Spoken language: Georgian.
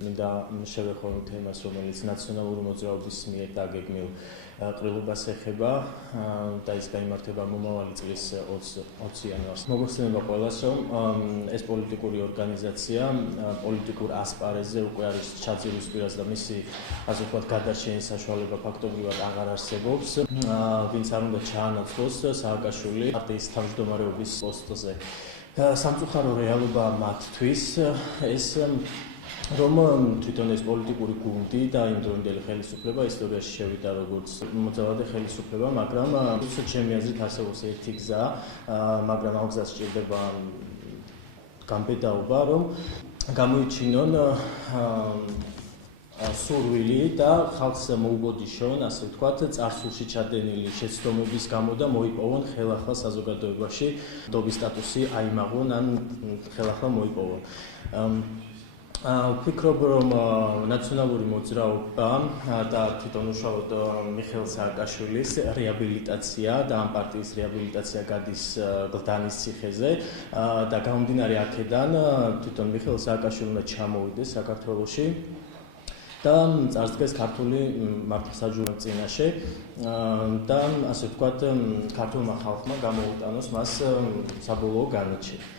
მინდა შევეხო თემას, რომელიც ნაციონალური მოძრაობის მიერ დაგეგმილ ყრილობას ეხება და ის გაიმართება მომავალი წლის 20 იანვარს. მოგხსენება ყველას, რომ ეს პოლიტიკური ორგანიზაცია პოლიტიკურ ასპარეზზე უკვე არის ჩაძირვის და მისი, ასე ვთქვათ, გადარჩენის საშუალება ფაქტობრივად აღარ არსებობს. ვინც არ უნდა ჩაანაცვლოს სააკაშვილი პარტიის თავმჯდომარეობის პოსტზე. სამწუხარო რეალობა მათთვის ეს რომ თვითონ ეს პოლიტიკური გუნდი და იმდროინდელი ხელისუფლება ისტორიაში შევიდა როგორც მოძალადე ხელისუფლება, მაგრამ ჩემი აზრით არსებობს ერთი გზა, მაგრამ ამ გზას სჭირდება გამბედაობა, რომ გამოიჩინონ სურვილი და ხალხს მოუბოდიშონ, ასე ვთქვათ, წარსულში ჩადენილი შეცდომების გამო და მოიპოვონ ხელახლა საზოგადოებაში ნდობის სტატუსი აიმაღონ ან ხელახლა მოიპოვონ. ვფიქრობ, რომ ნაციონალური მოძრაობა და თვითონ უშუალოდ მიხეილ სააკაშვილის რეაბილიტაცია და ამ პარტიის რეაბილიტაცია გადის გლდანის ციხეზე და გამომდინარე აქედან თვითონ მიხეილ სააკაშვილი უნდა ჩამოვიდეს საქართველოში და წარსდგეს ქართული მართლმსაჯულების წინაშე და ასე ვთქვათ, ქართულმა ხალხმა გამოუტანოს მას საბოლოო განაჩენი.